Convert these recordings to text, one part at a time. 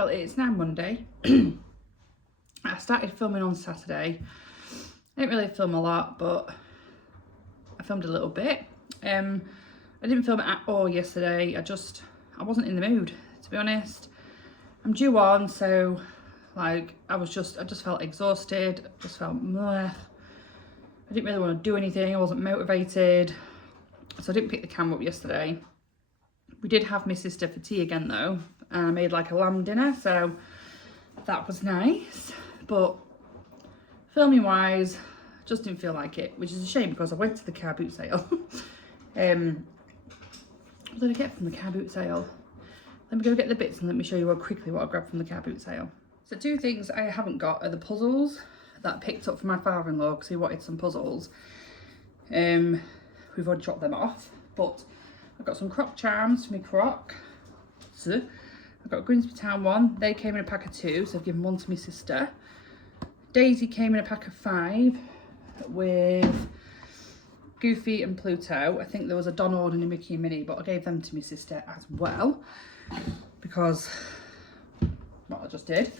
Well, it's now Monday. I started filming on Saturday. I didn't really film a lot, but I filmed a little bit. I didn't film at all yesterday. I wasn't in the mood, to be honest. I'm due on, so like I just felt exhausted. Just felt meh. I didn't really want to do anything. I wasn't motivated, so I didn't pick the camera up yesterday. We did have my sister for tea again though, and I made like a lamb dinner, so that was nice. But filming wise, just didn't feel like it, which is a shame because I went to the car boot sale. What did I get from the car boot sale? Let me go get the bits and let me show you quickly what I grabbed from the car boot sale. So two things I haven't got are the puzzles that I picked up from my father-in-law because he wanted some puzzles. We've already dropped them off, but I've got some croc charms for my croc. So I've got a Grimsby Town one. They came in a pack of 2, so I've given one to my sister. Daisy came in a pack of 5 with Goofy and Pluto. I think there was a Donald and a Mickey and Minnie, but I gave them to my sister as well because what I just did.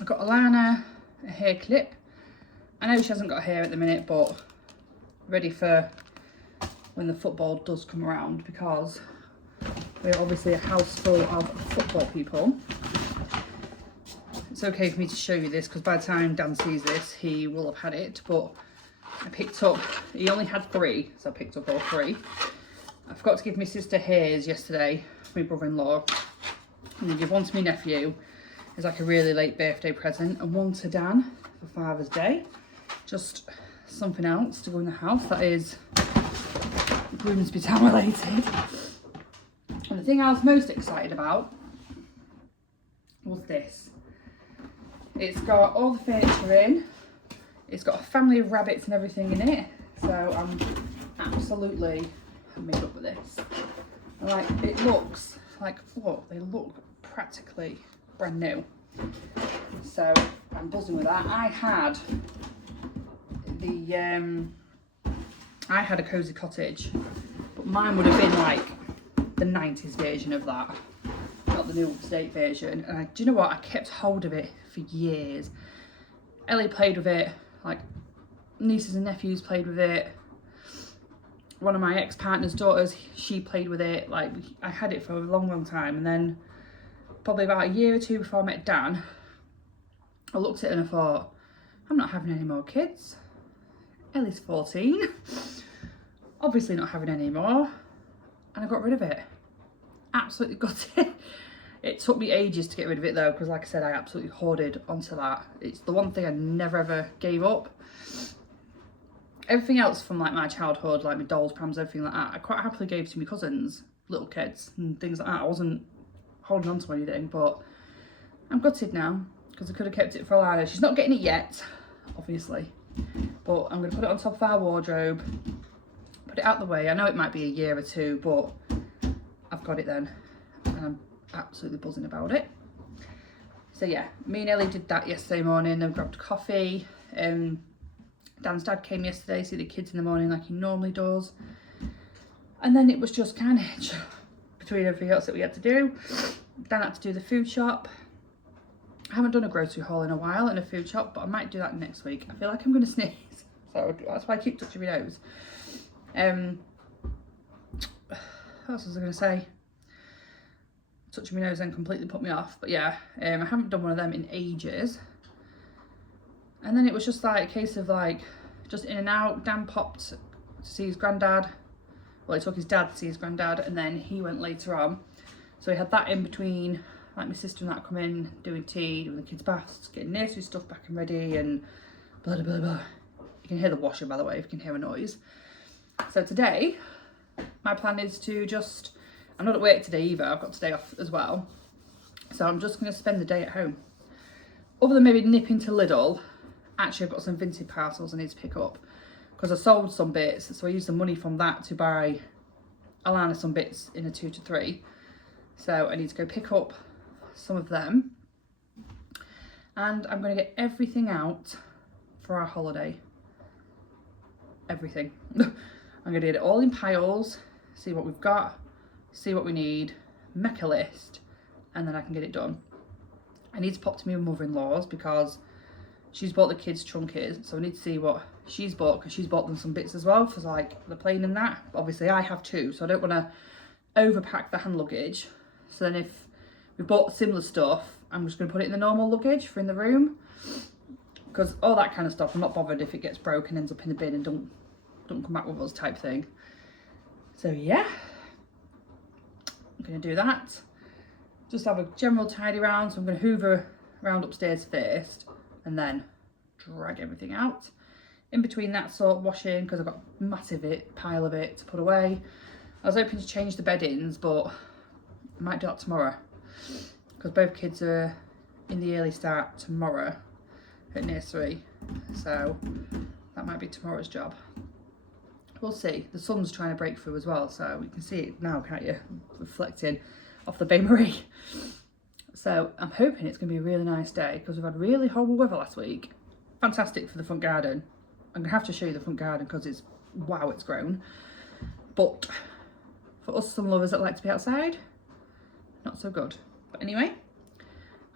I got Alana a hair clip. I know she hasn't got hair at the minute, but ready for when the football does come around because we're obviously a house full of football people. It's okay for me to show you this because by the time Dan sees this, he will have had it, but I picked up, he only had 3, so I picked up all 3. I forgot to give my sister hairs yesterday for my brother-in-law. I'm going to give one to my nephew as like a really late birthday present and one to Dan for Father's Day. Just something else to go in the house that is Grimsby Town related. And the thing I was most excited about was this. It's got all the furniture in. It's got a family of rabbits and everything in it. So I'm absolutely made up with this. And like, it looks like, look, they look practically brand new. So I'm buzzing with that. I had a cozy cottage, but mine would have been like the 90s version of that, not the new up-to-date version. And do you know what? I kept hold of it for years. Ellie played with it, like nieces and nephews played with it. One of my ex-partner's daughters, she played with it. Like, I had it for a long time, and then probably about a year or 2 before I met Dan, I looked at it and I thought, I'm not having any more kids. Ellie's 14. Obviously not having any more. And I got rid of it. Absolutely got it. It took me ages to get rid of it though, because like I said, I absolutely hoarded onto that. It's the one thing I never ever gave up. Everything else from like my childhood, like my dolls, prams, everything like that, I quite happily gave to my cousins, little kids and things like that. I wasn't holding on to anything, but I'm gutted now because I could have kept it for Alana. She's not getting it yet, obviously, but I'm going to put it on top of our wardrobe, put it out the way. I know it might be a year or 2, but I've got it then, and I'm absolutely buzzing about it. So yeah, me and Ellie did that yesterday morning. I grabbed coffee. Dan's dad came yesterday to see the kids in the morning like he normally does, and then it was just carnage between everything else that we had to do. Dan had to do the food shop. I haven't done a grocery haul in a while in a food shop, but I might do that next week. I feel like I'm going to sneeze, so that's why I keep touching my nose. What else was I going to say? Touching my nose and completely put me off, but yeah, I haven't done one of them in ages. And then it was just like a case of like just in and out. Dan popped to see his granddad. Well, he took his dad to see his granddad, and then he went later on. So he had that in between, like my sister and that come in, doing tea, doing the kids' baths, getting nursery stuff back and ready, and blah, blah, blah, blah. You can hear the washer, by the way, if you can hear a noise. So today, my plan is to just, I'm not at work today either, I've got today off as well. So I'm just going to spend the day at home. Other than maybe nipping to Lidl, actually I've got some vintage parcels I need to pick up because I sold some bits, so I used the money from that to buy Alana some bits in a 2 to 3. So I need to go pick up some of them, and I'm going to get everything out for our holiday. Everything. I'm going to get it all in piles, see what we've got, see what we need, make a list, and then I can get it done. I need to pop to my mother-in-law's because she's bought the kids trunkies, so I need to see what she's bought, because she's bought them some bits as well for like the plane and that. Obviously I have too, so I don't want to overpack the hand luggage. So then if we've bought similar stuff, I'm just going to put it in the normal luggage for in the room, because all that kind of stuff, I'm not bothered if it gets broken, ends up in the bin and don't come back with us type thing. So yeah, I'm going to do that. Just have a general tidy round. So I'm going to hoover around upstairs first and then drag everything out. In between that, sort washing, because I've got a massive pile of it to put away. I was hoping to change the beddings, but I might do that tomorrow because both kids are in the early start tomorrow at nursery, so that might be tomorrow's job. We'll see. The sun's trying to break through as well, so you can see it now, can't you, reflecting off the Baie Marie. So I'm hoping it's going to be a really nice day, because we've had really horrible weather last week. Fantastic for the front garden. I'm going to have to show you the front garden because it's, wow, it's grown. But for us some lovers that like to be outside, not so good. But anyway,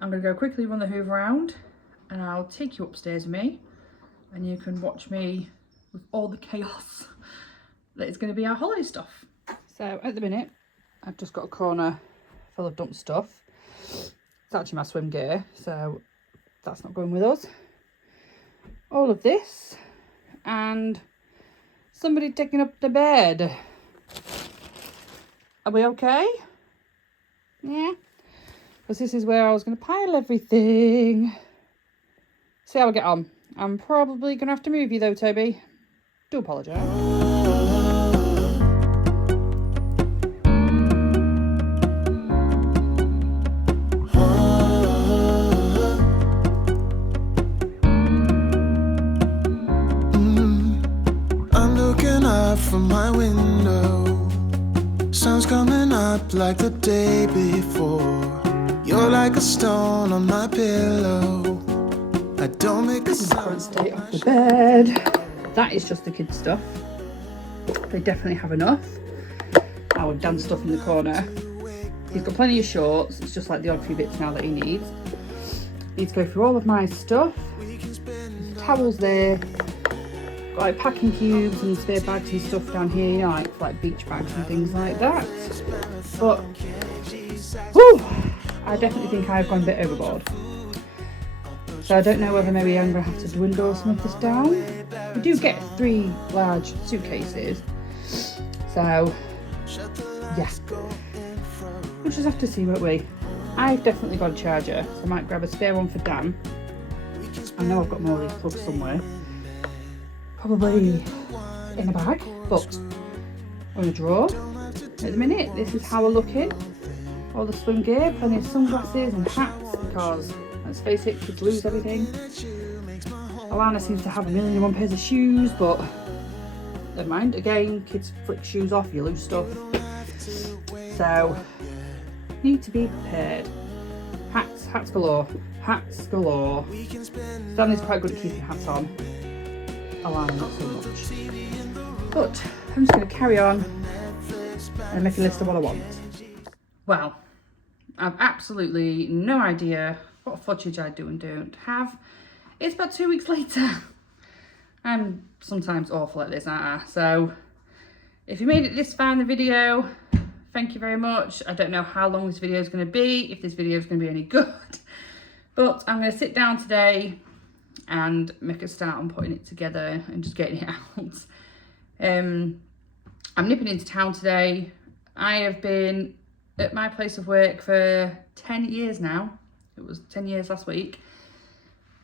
I'm going to go quickly run the hoover around and I'll take you upstairs with me and you can watch me with all the chaos that is going to be our holiday stuff. So at the minute, I've just got a corner full of dump stuff. It's actually my swim gear, so that's not going with us. All of this and somebody taking up the bed. Are we okay? Yeah. Because this is where I was going to pile everything. See how I get on. I'm probably going to have to move you though, Toby. Do apologise. From my window, sun's coming up like the day before. You're like a stone on my pillow. I don't make a sound. Stay off the bed. That is just the kids' stuff. They definitely have enough. Our Dan's stuff in the corner. He's got plenty of shorts. It's just like the odd few bits now that he needs. Need to go through all of my stuff. There's towels there. Like packing cubes and spare bags and stuff down here, you know, like beach bags and things like that. But whew, I definitely think I've gone a bit overboard. So I don't know whether maybe I'm going to have to dwindle some of this down. We do get 3 large suitcases, so yeah, we'll just have to see what we. I've definitely got a charger, so I might grab a spare one for Dan. I know I've got more of these plugs somewhere. Probably in a bag, but on a drawer. At the minute, this is how we're looking. All the swim gear, plenty of sunglasses and hats, because let's face it, kids lose everything. Alana seems to have 1,000,001 pairs of shoes, but never mind. Again, kids flick shoes off, you lose stuff. So, need to be prepared. Hats galore. Hats galore. Stanley's quite good at keeping hats on. Alana not so much. But I'm just going to carry on and make a list of what I want. Well, I've absolutely no idea what footage I do and don't have. It's about 2 weeks later. I'm sometimes awful at this, aren't I? So if you made it this far in the video, thank you very much. I don't know how long this video is going to be, if this video is going to be any good. But I'm going to sit down today and make a start on putting it together and just getting it out. I'm nipping into town today. I have been at my place of work for 10 years now. It was 10 years last week.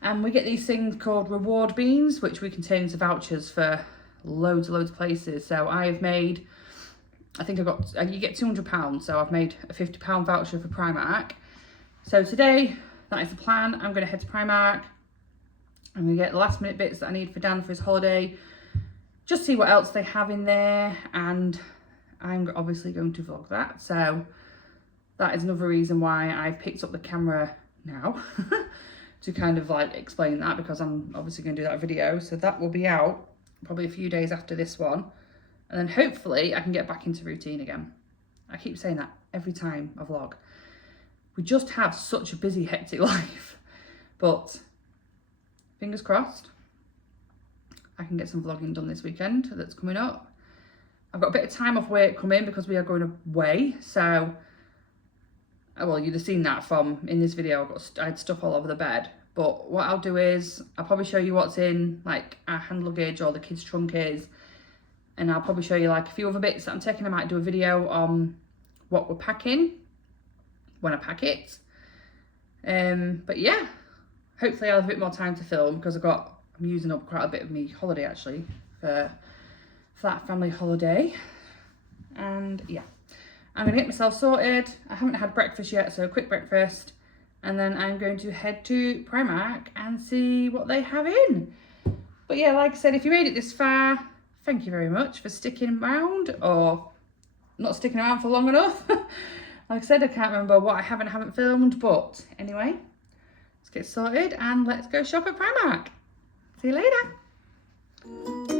And we get these things called reward beans, which we can turn into vouchers for loads of places. So I've made, I think I got, you get £200. So I've made a £50 voucher for Primark. So today, that is the plan. I'm going to head to Primark. I'm going to get the last minute bits that I need for Dan for his holiday. Just see what else they have in there. And I'm obviously going to vlog that. So that is another reason why I've picked up the camera now. To kind of like explain that, because I'm obviously going to do that video. So that will be out probably a few days after this one. And then hopefully I can get back into routine again. I keep saying that every time I vlog. we just have such a busy, hectic life. But fingers crossed, I can get some vlogging done this weekend that's coming up. I've got a bit of time off work coming because we are going away. So, well, you'd have seen that from in this video. I had stuff all over the bed. But what I'll do is I'll probably show you what's in like our hand luggage or the kids' trunk is. And I'll probably show you like a few other bits that I'm taking. I might do a video on what we're packing when I pack it. But yeah, hopefully I'll have a bit more time to film because I'm using up quite a bit of my holiday actually for that family holiday. And yeah, I'm gonna get myself sorted. I haven't had breakfast yet, so a quick breakfast. And then I'm going to head to Primark and see what they have in. But yeah, like I said, if you made it this far, thank you very much for sticking around or not sticking around for long enough. Like I said, I can't remember what I haven't filmed, but anyway, let's get sorted and let's go shop at Primark. See you later.